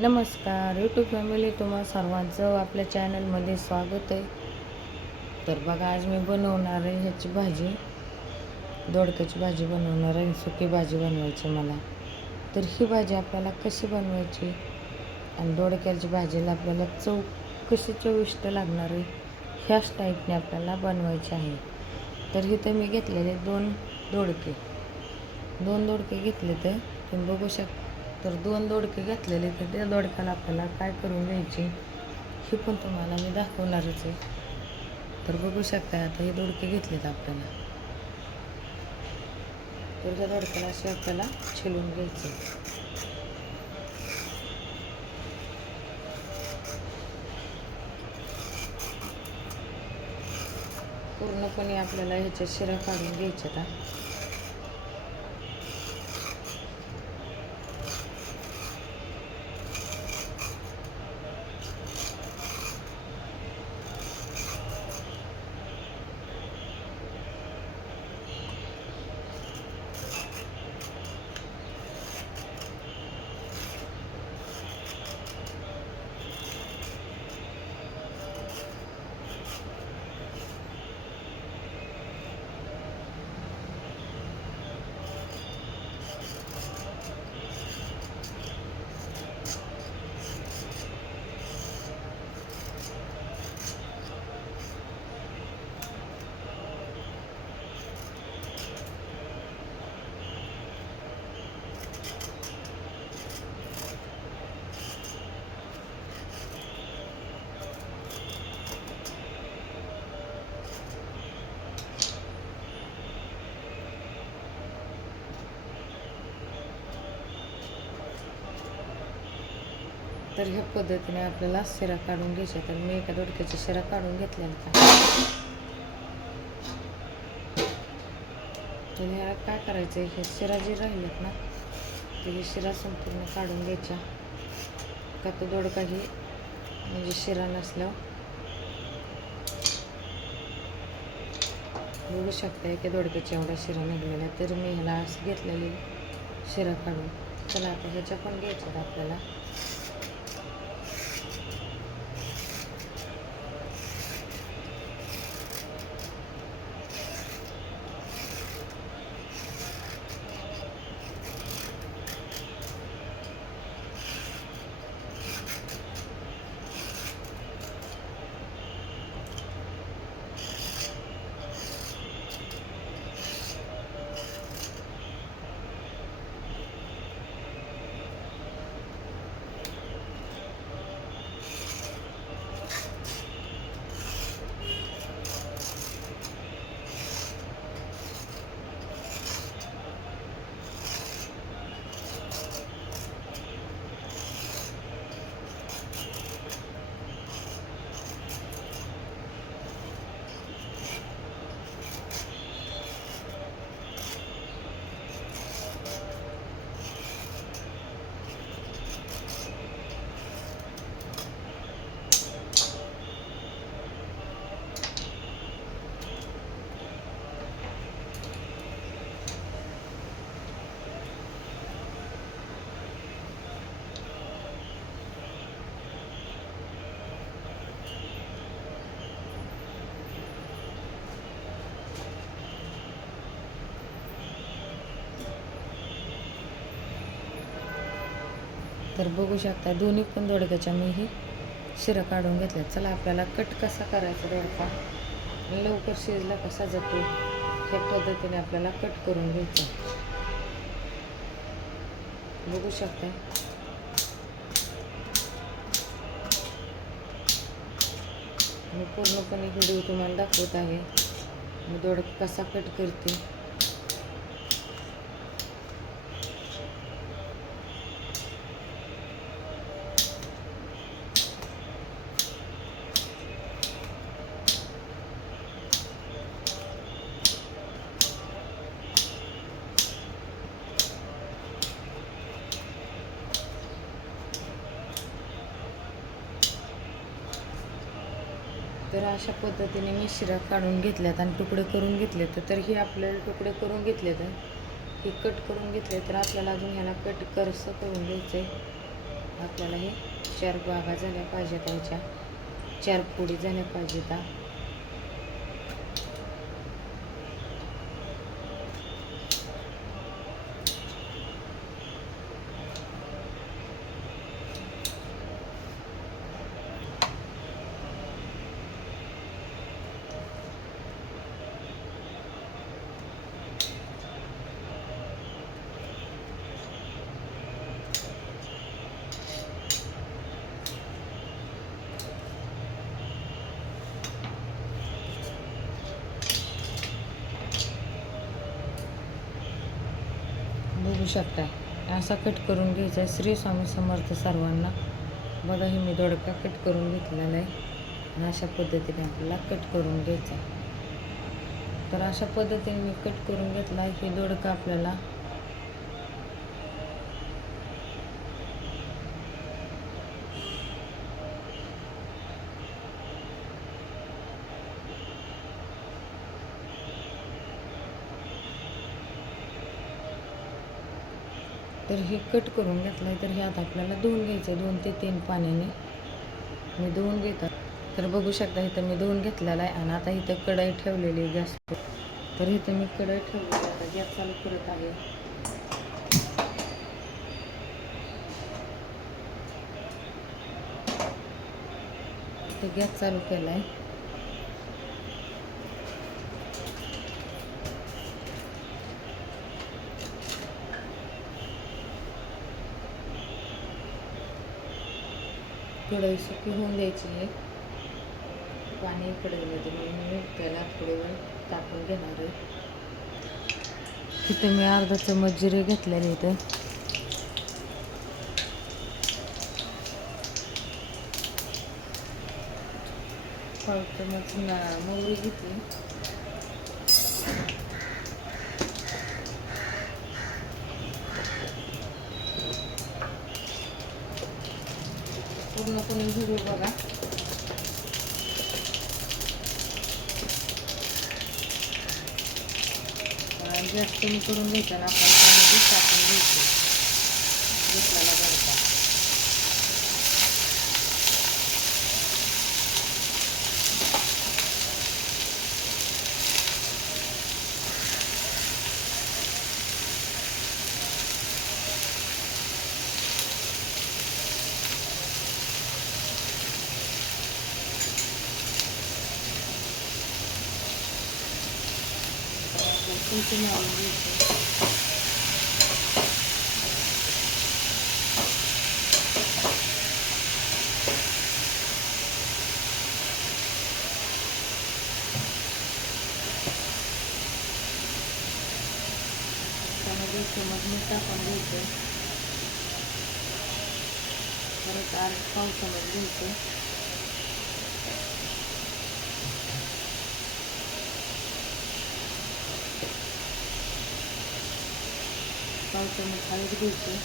नमस्कार YouTube family, तुम्हा सर्वांचं आपल्या चॅनलमध्ये स्वागत आहे. तर बघा, आज मी बनवणार आहे ह्याची भाजी, दोडक्याची भाजी बनवणार आहे. सुकी भाजी बनवायची मला. तर ही भाजी आपल्याला कशी बनवायची आणि दोडक्याची भाजीला आपल्याला चव कशी चविष्ट लागणार आहे ह्याच टाईपने आपल्याला बनवायची आहे. तर इथं मी घेतलेले दोन दोडके घेतले. तर तुम्ही बघू शकता. तर 2 दोडके घेतलेले, तर त्या दोडक्याला आपल्याला काय करून घ्यायचे हे पण तुम्हाला मी दाखवणारच आहे. तर बघू शकता, आता हे दोडके घेतलेत आपल्याला. तर त्या दोडक्याला असे आपल्याला छिलून घ्यायचे. पूर्णपणे आपल्याला ह्याच्या शिरा काढून घ्यायच्या. तर ह्या पद्धतीने आपल्याला शिरा काढून घ्यायचा. तर मी एका दोडक्याचा शिरा काढून घेतलेला. तर ह्याला काय करायचं आहे, हे शिरा जे राहिलेत ना, तर हे शिरा संपूर्ण काढून घ्यायच्या. का तो दोडका ही म्हणजे शिरा नसल्यावर बघू शकता की दोडक्याच्या एवढा शिरा निघलेला. तर मी ह्याला असं घेतलेली शिरा काढून. चला आता ह्याच्या पण घ्यायच्यात आपल्याला. तर बघू शकता, दोन्ही पण दोडक्याच्या मी ही शिरा काढून घेतल्या. चला आपल्याला कट कसा करायचा दोडका, लवकर शिजला कसा जातो ह्या पद्धतीने आपल्याला कट करून घ्यायचा. बघू शकता. मी पूर्णपणे व्हिडिओ तुम्हाला दाखवत आहे, मी दोडका कसा कट करते. तर अशा पद्धतीने मी शिरा काढून घेतल्यात आणि तुकडे करून घेतलेत. तर ही आपल्याला तुकडे करून घेतले, तर हे कट करून घेतले. तर आपल्याला अजून ह्याला कट कसं करून घ्यायचं आहे आपल्याला हे 4 बागा झाल्या पाहिजेत, ह्याच्या 4 फोडी झाल्या पाहिजेत. बघू शकता असा कट करून घ्यायचा आहे. श्री स्वामी समर्थ सर्वांना. बघा हे मी दोडका कट करून घेतलेला आहे आणि अशा पद्धतीने आपल्याला कट करून घ्यायचा आहे. तर अशा पद्धतीने मी कट करून घेतला आहे. हे दोडका आपल्याला तर हे कट करून घेतलं आहे. तर हे आता आपल्याला धुवून घ्यायचं आहे. 2 ते 3 पाण्याने मी धुवून घेतात. तर बघू शकता इथं मी धुवून घेतलेला आहे आणि आता इथं कढई ठेवलेली आहे गॅस. तर इथं मी कढई ठेवलेली आहे. आता गॅस चालू करत आहे. तर गॅस चालू केला आहे. कढई सुकी होऊन द्यायची आहे. पाणी कढईमध्ये मी त्याला थोडी वेळ टाकून घेणार आहे. तिथं मी अर्धा चमच जिरे घेतलेले इथं. पाव चमच मोहरी घेतली. पूर्णपणे व्हिडिओ बघा. गॅस कमी करून घ्यायचा ना आपण त्यामध्ये टाकून घ्यायचं घेतलेला दोडका. इथे लावून घ्यायचं. त्यामध्ये चमच मीठ टाकून घ्यायचं. परत पाव चमच घ्यायचं. पाव चमच हळद घ्यायची.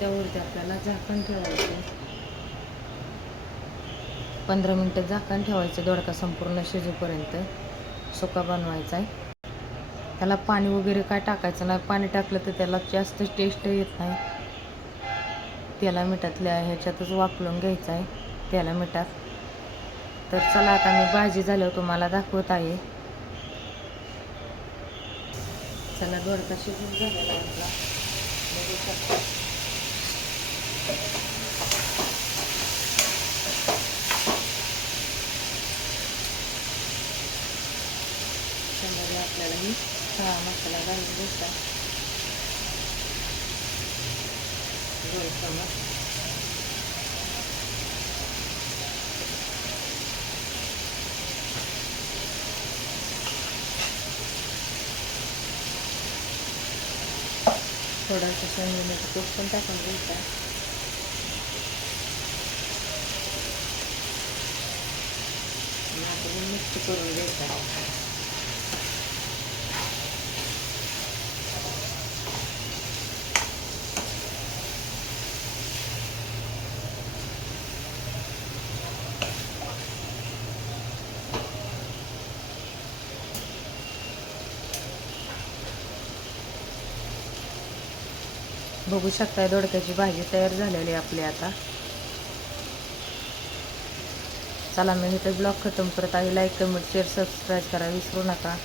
त्यावरती आपल्याला झाकण ठेवायचं. 15 मिनटं झाकण ठेवायचं. दोडका संपूर्ण शिजेपर्यंत सुका बनवायचा आहे. त्याला पाणी वगैरे काय टाकायचं नाही. पाणी टाकलं तर त्याला जास्त टेस्ट येत नाही. त्याला मिठातल्या ह्याच्यातच वाफलून घ्यायचं आहे, त्याला मिठात. तर चला आता मी भाजी झाल्यावर तुम्हाला दाखवत आहे. चला दोडका शिजून झालेला आहे आपला. बघू शकता. त्यामध्ये आपल्याला ही खडा मसाला घालून घ्यायचा. 2 चमच. थोडासा शेंगदाण्याचा कूट पण टाकून घ्यायचा. आपण मिक्स मिक्स करून घ्यायचा. बघू शकता दोडक्याची भाजी तयार झालेली आपली आता. चला मी इथे ब्लॉग खतम करत आहे. लाईक, कमेंट, शेअर, सबस्क्राईब करा विसरू नका.